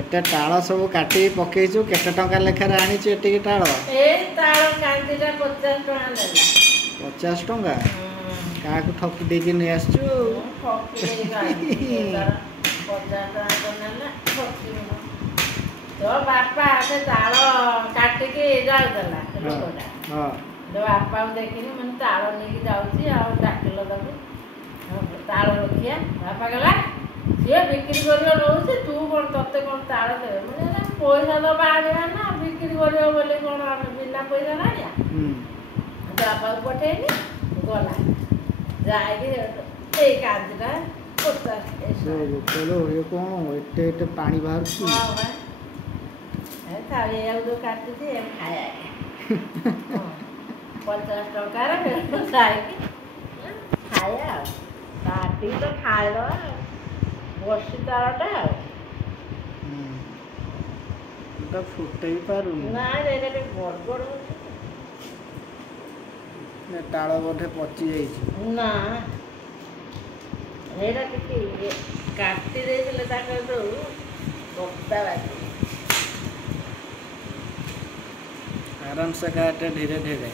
एटे ताल सब काटी पकेइछु केते टंका लेखा रे आनिछु एटिकी ताल ए ताल कांटीटा 50 टका लेला 50 टंका काकू ठकी देकी नै आछछु ठकी देई गाडी 50 टका कोनला ठकी तो बापा से ताल काटी के जाय देला लोकोटा हां तो बापा देखिनी मन ताल नेकी जाउची आ डाकिलो दबे ताल रखिया बापा गला ये बिक्री करियो रहउची तू कोन तते कोन ताल देबे माने पैसा दबा आनिया ना बिक्री करियो बोले कोन बिना पैसा नाया तो बापा पठेनी गला जाई के ए कांदरा 50 चलो ये कोन एटे एटे पानी बाहर छी हां भाई ए थाली आउ काटती थी एम खाया 50 टका रे जाई खाया काटी तो खाए रो बसी तारटा तो फुटई पारु ना रे रे गड़गड़ ने ताळ बोधे पची जाई ना एरा के ये काटी देले ताकर तो गोप्ता बाकी आराम से काटे धीरे धीरे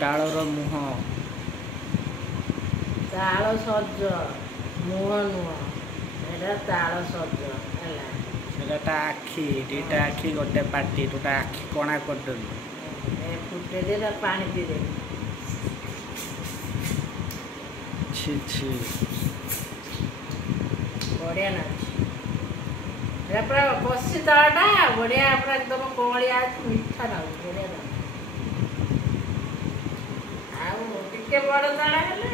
ताळर मुह ताळ सज मुह नुह एटा ताळ सज हला सेटा आखी दीटा आखी गोटे पाटी टोटा आखी कोणा करदन ए फुटे दे पानी पी दे छी छी बढ़िया ना एटा पूरा बसी ताळटा बढ़िया पूरा एकदम कोमलिया मीठा ना बढ़िया ना के बड़ ताला हेले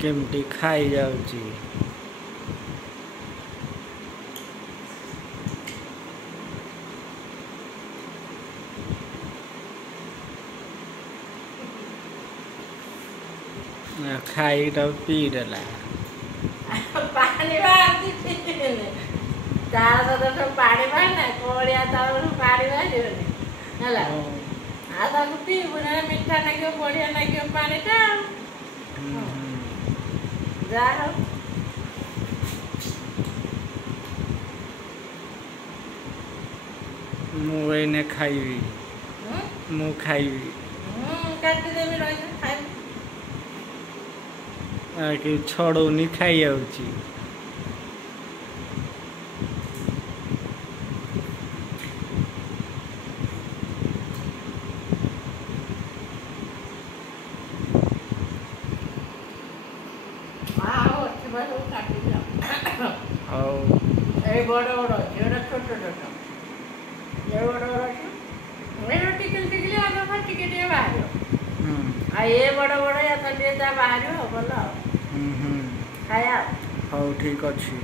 केमटी खाई जाउची खाई तो पी देला पानी बाती पीने तार तो पानी बाना कोड़िया तार पानी बानी हला आ ता कुटी बुना मीठा नागियो बढ़िया नागियो पानी ता जा मु एने खाइबी मु खाइबी काटी देबी रही खाइ आ कि छोड़ोनी खाई आउची बड़ बड़ जेड़ा छोट छोट ये बड़ बड़ मेरा टिकल टिकल आधा टिकट ये बाहर आ ये बड़ बड़ या तो ले जा बाहर हो बोलो खाया हो ठीक अछि।